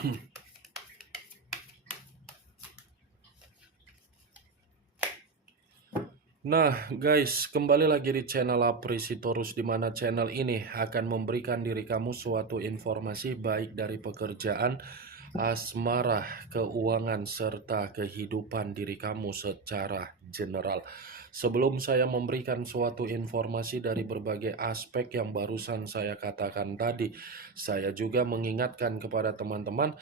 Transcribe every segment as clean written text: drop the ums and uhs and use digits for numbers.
Nah guys, kembali lagi di channel Aprisitorus, di mana channel ini akan memberikan diri kamu suatu informasi baik dari pekerjaan, asmara, keuangan, serta kehidupan diri kamu secara general. Sebelum saya memberikan suatu informasi dari berbagai aspek yang barusan saya katakan tadi, saya juga mengingatkan kepada teman-teman,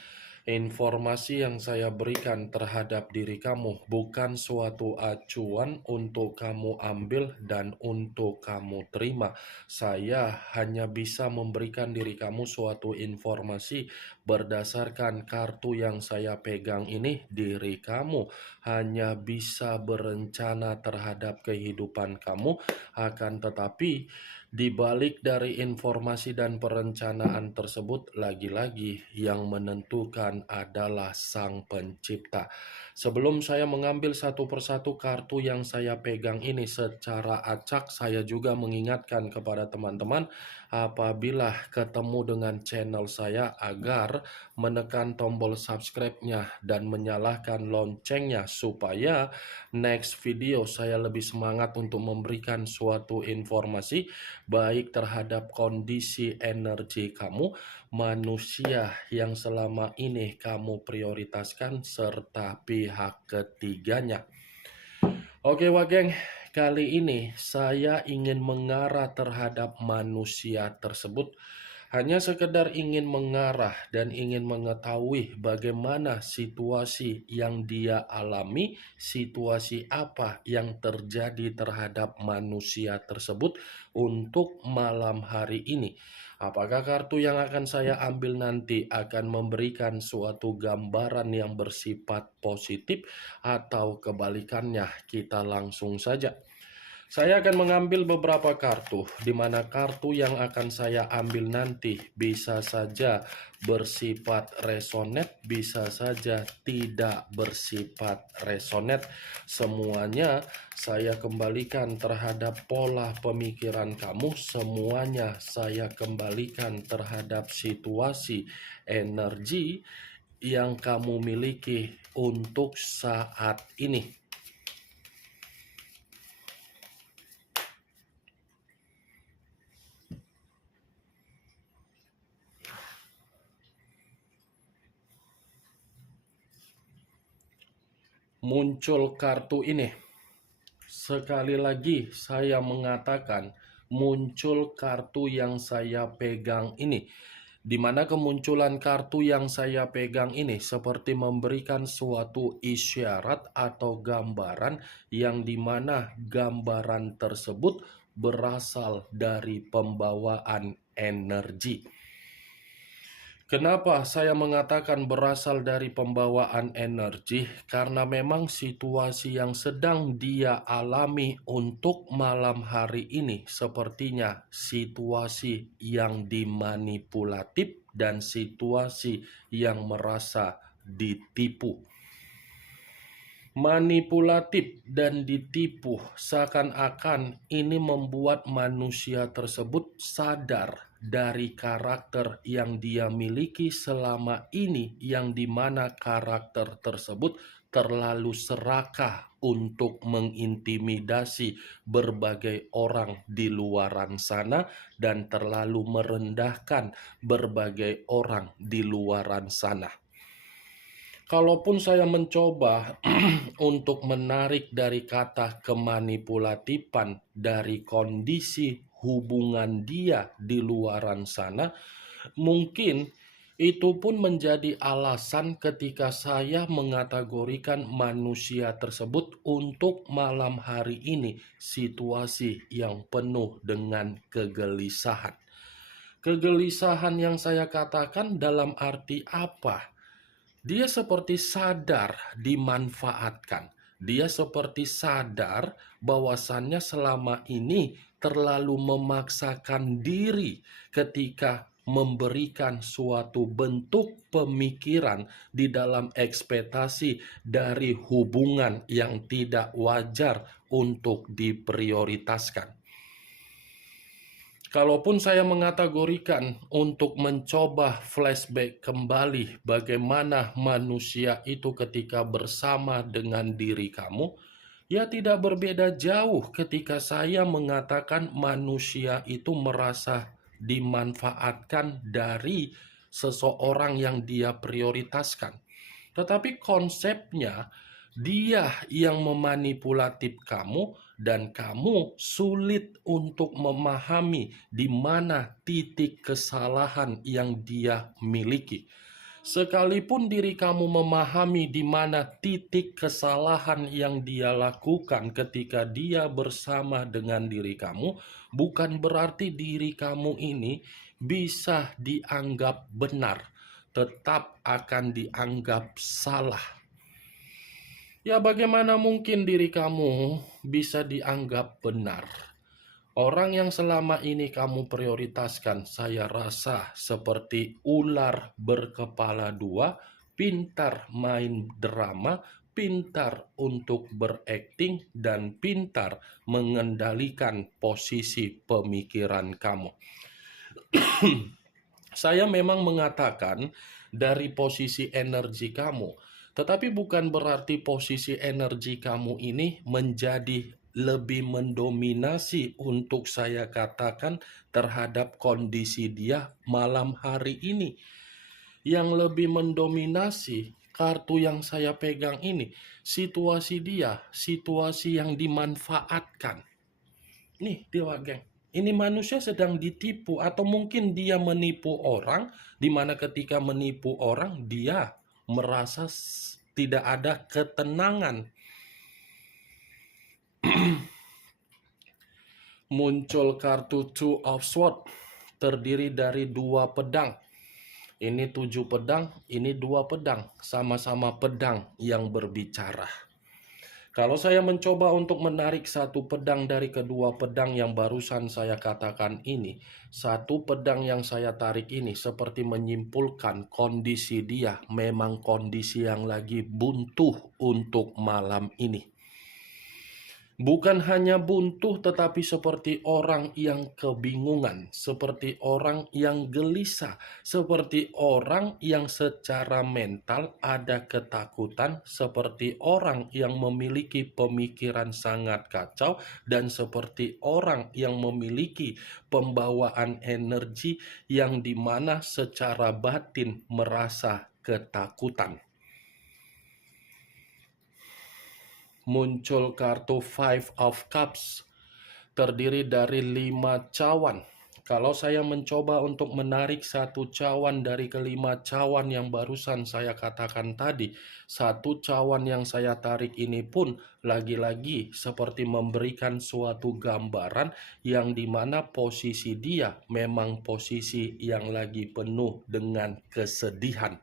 informasi yang saya berikan terhadap diri kamu bukan suatu acuan untuk kamu ambil dan untuk kamu terima. Saya hanya bisa memberikan diri kamu suatu informasi berdasarkan kartu yang saya pegang ini. Diri kamu hanya bisa berencana terhadap kehidupan kamu, akan tetapi di balik dari informasi dan perencanaan tersebut, lagi-lagi yang menentukan adalah Sang Pencipta. Sebelum saya mengambil satu persatu kartu yang saya pegang ini secara acak, saya juga mengingatkan kepada teman-teman apabila ketemu dengan channel saya agar menekan tombol subscribe-nya dan menyalakan loncengnya supaya next video saya lebih semangat untuk memberikan suatu informasi baik terhadap kondisi energi kamu, manusia yang selama ini kamu prioritaskan, serta pihak ketiganya. Oke Wageng, kali ini saya ingin mengarah terhadap manusia tersebut. Hanya sekedar ingin mengarah dan ingin mengetahui bagaimana situasi yang dia alami, situasi apa yang terjadi terhadap manusia tersebut untuk malam hari ini. Apakah kartu yang akan saya ambil nanti akan memberikan suatu gambaran yang bersifat positif atau kebalikannya? Kita langsung saja. Saya akan mengambil beberapa kartu, di mana kartu yang akan saya ambil nanti bisa saja bersifat resonet, bisa saja tidak bersifat resonet. Semuanya saya kembalikan terhadap pola pemikiran kamu, semuanya saya kembalikan terhadap situasi energi yang kamu miliki untuk saat ini. Muncul kartu ini. Sekali lagi saya mengatakan muncul kartu yang saya pegang ini, di mana kemunculan kartu yang saya pegang ini seperti memberikan suatu isyarat atau gambaran yang dimana gambaran tersebut berasal dari pembawaan energi. Kenapa saya mengatakan berasal dari pembawaan energi? Karena memang situasi yang sedang dia alami untuk malam hari ini sepertinya situasi yang dimanipulatif dan situasi yang merasa ditipu. Manipulatif dan ditipu, seakan-akan ini membuat manusia tersebut sadar dari karakter yang dia miliki selama ini, yang dimana karakter tersebut terlalu serakah untuk mengintimidasi berbagai orang di luaran sana dan terlalu merendahkan berbagai orang di luaran sana. Kalaupun saya mencoba untuk menarik dari kata kemanipulatifan dari kondisi hubungan dia di luaran sana, mungkin itu pun menjadi alasan ketika saya mengategorikan manusia tersebut untuk malam hari ini situasi yang penuh dengan kegelisahan. Kegelisahan yang saya katakan dalam arti apa? Dia seperti sadar dimanfaatkan. Dia seperti sadar bahwasannya selama ini terlalu memaksakan diri ketika memberikan suatu bentuk pemikiran di dalam ekspektasi dari hubungan yang tidak wajar untuk diprioritaskan. Kalaupun saya mengategorikan untuk mencoba flashback kembali bagaimana manusia itu ketika bersama dengan diri kamu, ya tidak berbeda jauh ketika saya mengatakan manusia itu merasa dimanfaatkan dari seseorang yang dia prioritaskan. Tetapi konsepnya dia yang memanipulatif kamu dan kamu sulit untuk memahami di mana titik kesalahan yang dia miliki. Sekalipun diri kamu memahami di mana titik kesalahan yang dia lakukan ketika dia bersama dengan diri kamu, bukan berarti diri kamu ini bisa dianggap benar, tetap akan dianggap salah. Ya, bagaimana mungkin diri kamu bisa dianggap benar? Orang yang selama ini kamu prioritaskan, saya rasa seperti ular berkepala dua, pintar main drama, pintar untuk berakting, dan pintar mengendalikan posisi pemikiran kamu. Saya memang mengatakan dari posisi energi kamu, tetapi bukan berarti posisi energi kamu ini menjadi lebih mendominasi untuk saya katakan terhadap kondisi dia malam hari ini. Yang lebih mendominasi kartu yang saya pegang ini, situasi dia, situasi yang dimanfaatkan. Nih, Dewa Geng. Ini manusia sedang ditipu atau mungkin dia menipu orang, di mana ketika menipu orang dia merasa tidak ada ketenangan. Muncul kartu Two of Swords, terdiri dari 2 pedang. Ini 7 pedang, ini 2 pedang, sama-sama pedang yang berbicara. Kalau saya mencoba untuk menarik satu pedang dari kedua pedang yang barusan saya katakan ini, satu pedang yang saya tarik ini seperti menyimpulkan kondisi dia memang kondisi yang lagi buntu untuk malam ini. Bukan hanya buntu, tetapi seperti orang yang kebingungan, seperti orang yang gelisah, seperti orang yang secara mental ada ketakutan, seperti orang yang memiliki pemikiran sangat kacau, dan seperti orang yang memiliki pembawaan energi yang dimana secara batin merasa ketakutan. Muncul kartu Five of Cups, terdiri dari 5 cawan. Kalau saya mencoba untuk menarik satu cawan dari kelima cawan yang barusan saya katakan tadi, satu cawan yang saya tarik ini pun lagi-lagi seperti memberikan suatu gambaran yang dimana posisi dia memang posisi yang lagi penuh dengan kesedihan.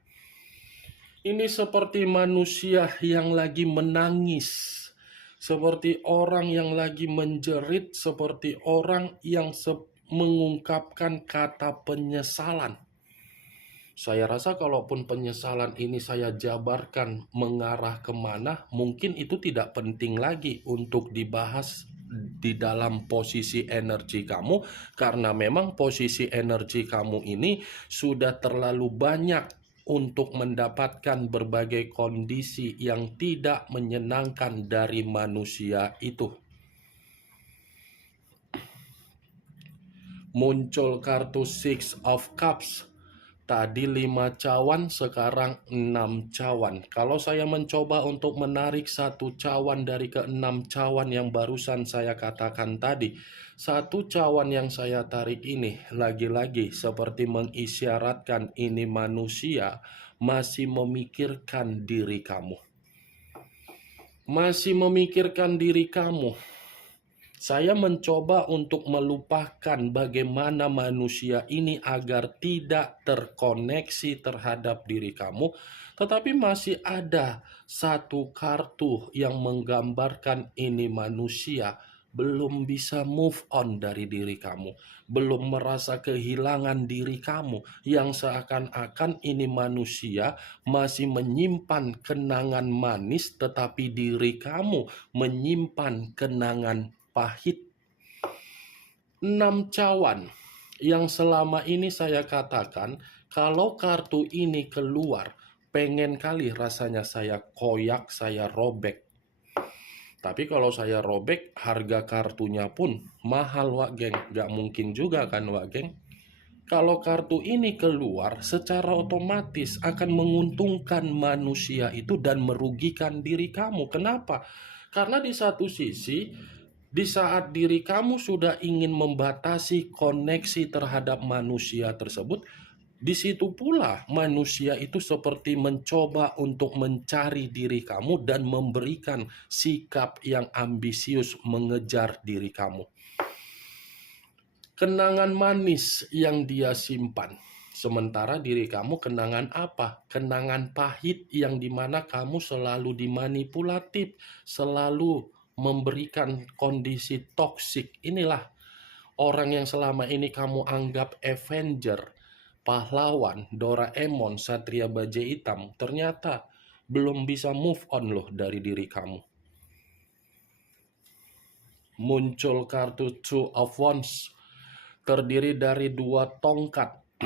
Ini seperti manusia yang lagi menangis, seperti orang yang lagi menjerit, seperti orang yang mengungkapkan kata penyesalan. Saya rasa kalaupun penyesalan ini saya jabarkan mengarah kemana, mungkin itu tidak penting lagi untuk dibahas di dalam posisi energi kamu, karena memang posisi energi kamu ini sudah terlalu banyak untuk mendapatkan berbagai kondisi yang tidak menyenangkan dari manusia itu. Muncul kartu Six of Cups. Tadi 5 cawan, sekarang 6 cawan. Kalau saya mencoba untuk menarik satu cawan dari ke-6 cawan yang barusan saya katakan tadi, satu cawan yang saya tarik ini lagi-lagi seperti mengisyaratkan ini manusia masih memikirkan diri kamu. Masih memikirkan diri kamu. Saya mencoba untuk melupakan bagaimana manusia ini agar tidak terkoneksi terhadap diri kamu, tetapi masih ada satu kartu yang menggambarkan ini manusia belum bisa move on dari diri kamu, belum merasa kehilangan diri kamu, yang seakan-akan ini manusia masih menyimpan kenangan manis, tetapi diri kamu menyimpan kenangan pahit. 6 cawan yang selama ini saya katakan, kalau kartu ini keluar, pengen kali rasanya saya koyak, saya robek. Tapi kalau saya robek, harga kartunya pun mahal, Wak Geng. Gak mungkin juga kan, Wak Geng? Kalau kartu ini keluar, secara otomatis akan menguntungkan manusia itu dan merugikan diri kamu. Kenapa? Karena di satu sisi, di saat diri kamu sudah ingin membatasi koneksi terhadap manusia tersebut, di situ pula manusia itu seperti mencoba untuk mencari diri kamu dan memberikan sikap yang ambisius mengejar diri kamu. Kenangan manis yang dia simpan. Sementara diri kamu kenangan apa? Kenangan pahit yang dimana kamu selalu dimanipulatif, selalu memberikan kondisi toksik. Inilah orang yang selama ini kamu anggap Avenger, pahlawan, Doraemon, Satria Baja Hitam. Ternyata belum bisa move on loh dari diri kamu. Muncul kartu Two of Wands. Terdiri dari 2 tongkat,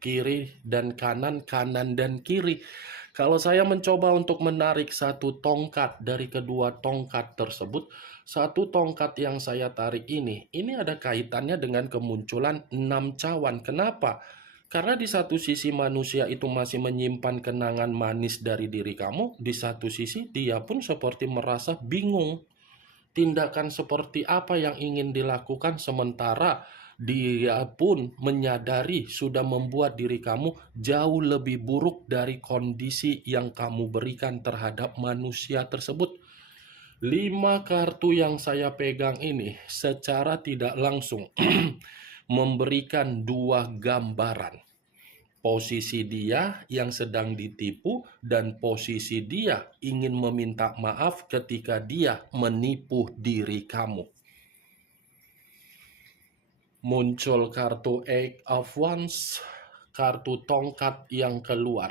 kiri dan kanan, kanan dan kiri. Kalau saya mencoba untuk menarik satu tongkat dari kedua tongkat tersebut, satu tongkat yang saya tarik ini ada kaitannya dengan kemunculan 6 cawan. Kenapa? Karena di satu sisi manusia itu masih menyimpan kenangan manis dari diri kamu, di satu sisi dia pun seperti merasa bingung. Tindakan seperti apa yang ingin dilakukan sementara dia pun menyadari sudah membuat diri kamu jauh lebih buruk dari kondisi yang kamu berikan terhadap manusia tersebut. 5 kartu yang saya pegang ini secara tidak langsung memberikan 2 gambaran. Posisi dia yang sedang ditipu dan posisi dia ingin meminta maaf ketika dia menipu diri kamu. Muncul kartu Eight of Wands, kartu tongkat yang keluar.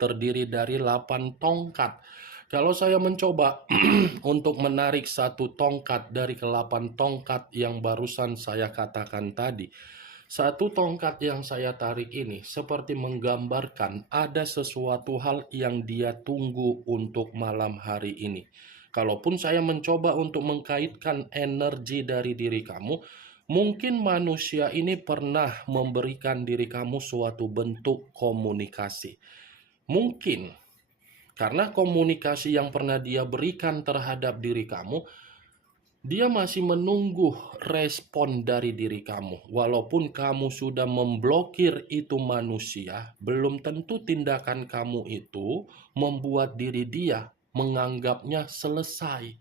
Terdiri dari 8 tongkat. Kalau saya mencoba untuk menarik satu tongkat dari ke-8 tongkat yang barusan saya katakan tadi, satu tongkat yang saya tarik ini seperti menggambarkan ada sesuatu hal yang dia tunggu untuk malam hari ini. Kalaupun saya mencoba untuk mengkaitkan energi dari diri kamu, mungkin manusia ini pernah memberikan diri kamu suatu bentuk komunikasi. Mungkin karena komunikasi yang pernah dia berikan terhadap diri kamu, dia masih menunggu respon dari diri kamu. Walaupun kamu sudah memblokir itu manusia, belum tentu tindakan kamu itu membuat diri dia menganggapnya selesai.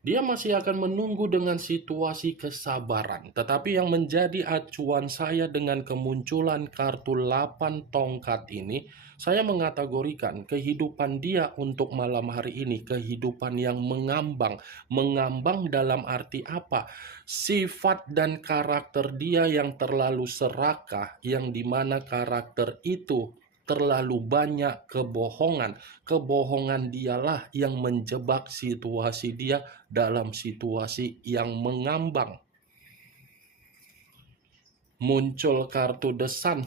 Dia masih akan menunggu dengan situasi kesabaran. Tetapi yang menjadi acuan saya dengan kemunculan kartu 8 tongkat ini, saya mengategorikan kehidupan dia untuk malam hari ini, kehidupan yang mengambang. Mengambang dalam arti apa? Sifat dan karakter dia yang terlalu serakah, yang dimana karakter itu terlalu banyak kebohongan. Kebohongan dialah yang menjebak situasi dia dalam situasi yang mengambang. Muncul kartu The Sun.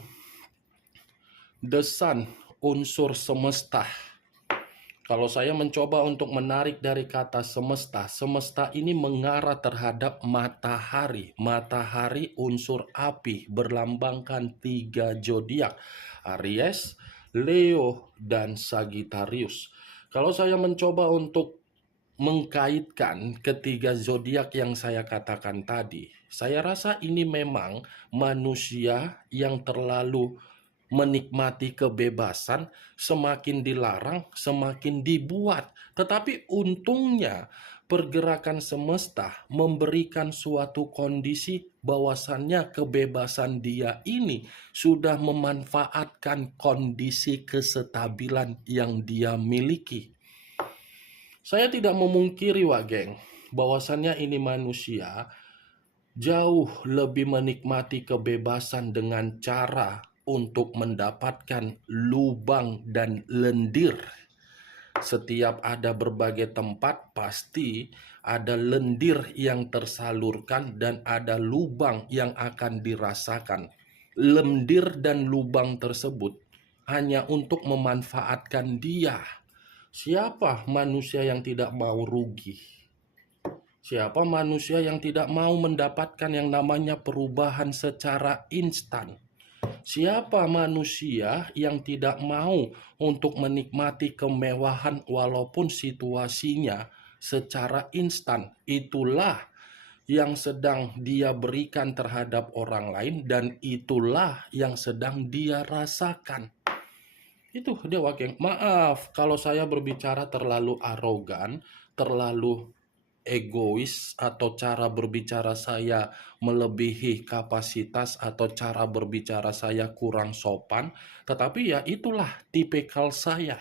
The Sun, unsur semesta. Kalau saya mencoba untuk menarik dari kata semesta, semesta ini mengarah terhadap matahari. Matahari unsur api berlambangkan 3 zodiak, Aries, Leo, dan Sagittarius. Kalau saya mencoba untuk mengkaitkan ketiga zodiak yang saya katakan tadi, saya rasa ini memang manusia yang terlalu menikmati kebebasan, semakin dilarang, semakin dibuat. Tetapi untungnya pergerakan semesta memberikan suatu kondisi bahwasannya kebebasan dia ini sudah memanfaatkan kondisi kesestabilan yang dia miliki. Saya tidak memungkiri, Wak Geng, bahwasannya ini manusia jauh lebih menikmati kebebasan dengan cara untuk mendapatkan lubang dan lendir. Setiap ada berbagai tempat, pasti ada lendir yang tersalurkan dan ada lubang yang akan dirasakan. Lendir dan lubang tersebut hanya untuk memanfaatkan dia. Siapa manusia yang tidak mau rugi? Siapa manusia yang tidak mau mendapatkan yang namanya perubahan secara instan? Siapa manusia yang tidak mau untuk menikmati kemewahan walaupun situasinya secara instan? Itulah yang sedang dia berikan terhadap orang lain dan itulah yang sedang dia rasakan. Itu dia wakil. Maaf kalau saya berbicara terlalu arogan, terlalu egois, atau cara berbicara saya melebihi kapasitas, atau cara berbicara saya kurang sopan. Tetapi ya itulah tipikal saya.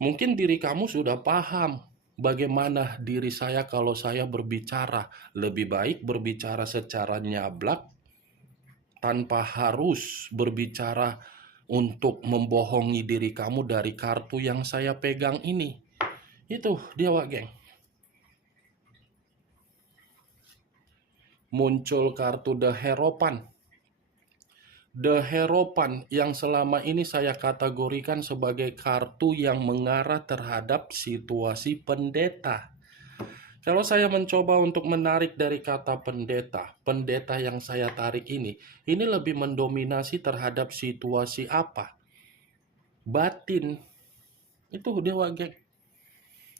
Mungkin diri kamu sudah paham bagaimana diri saya kalau saya berbicara. Lebih baik berbicara secara nyablak tanpa harus berbicara untuk membohongi diri kamu dari kartu yang saya pegang ini. Itu dia, Wak Geng. Muncul kartu The Hierophant. The Hierophant yang selama ini saya kategorikan sebagai kartu yang mengarah terhadap situasi pendeta. Kalau saya mencoba untuk menarik dari kata pendeta, pendeta yang saya tarik ini lebih mendominasi terhadap situasi apa? Batin. Itu dia, Wak Geng.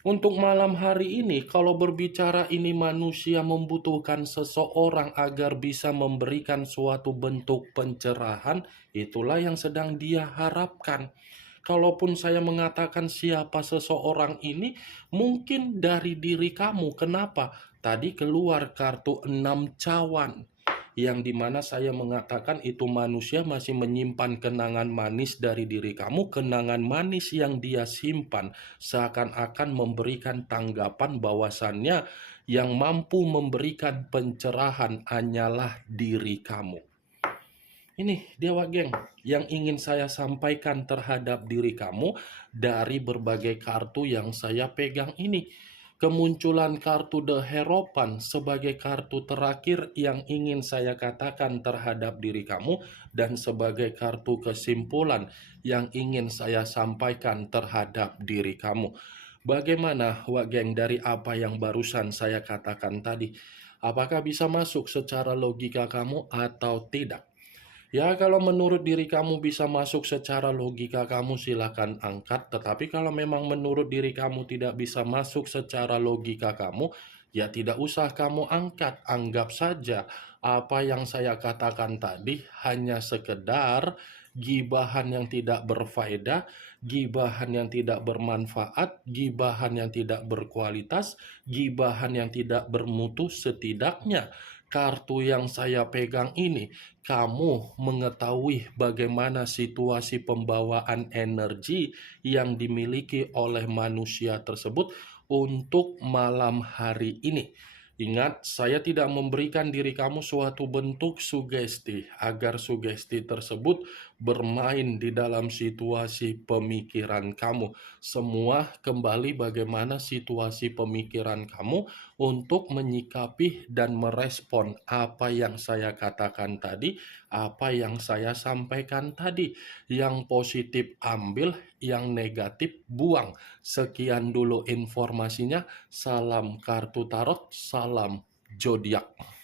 Untuk malam hari ini, kalau berbicara ini manusia membutuhkan seseorang agar bisa memberikan suatu bentuk pencerahan, itulah yang sedang dia harapkan. Kalaupun saya mengatakan siapa seseorang ini, mungkin dari diri kamu. Kenapa? Tadi keluar kartu 6 cawan. Yang dimana saya mengatakan itu manusia masih menyimpan kenangan manis dari diri kamu. Kenangan manis yang dia simpan seakan-akan memberikan tanggapan bahwasannya yang mampu memberikan pencerahan hanyalah diri kamu. Ini dia, Wak Geng, yang ingin saya sampaikan terhadap diri kamu dari berbagai kartu yang saya pegang ini. Kemunculan kartu The Hierophant sebagai kartu terakhir yang ingin saya katakan terhadap diri kamu, dan sebagai kartu kesimpulan yang ingin saya sampaikan terhadap diri kamu. Bagaimana, Wak Geng, dari apa yang barusan saya katakan tadi? Apakah bisa masuk secara logika kamu atau tidak? Ya, kalau menurut diri kamu bisa masuk secara logika kamu, silakan angkat. Tetapi kalau memang menurut diri kamu tidak bisa masuk secara logika kamu, ya tidak usah kamu angkat. Anggap saja apa yang saya katakan tadi hanya sekedar gibahan yang tidak berfaedah, gibahan yang tidak bermanfaat, gibahan yang tidak berkualitas, gibahan yang tidak bermutu. Setidaknya kartu yang saya pegang ini, kamu mengetahui bagaimana situasi pembawaan energi yang dimiliki oleh manusia tersebut untuk malam hari ini. Ingat, saya tidak memberikan diri kamu suatu bentuk sugesti agar sugesti tersebut bermain di dalam situasi pemikiran kamu. Semua kembali bagaimana situasi pemikiran kamu untuk menyikapi dan merespon apa yang saya katakan tadi, apa yang saya sampaikan tadi. Yang positif ambil, yang negatif buang. Sekian dulu informasinya. Salam kartu tarot, salam zodiak.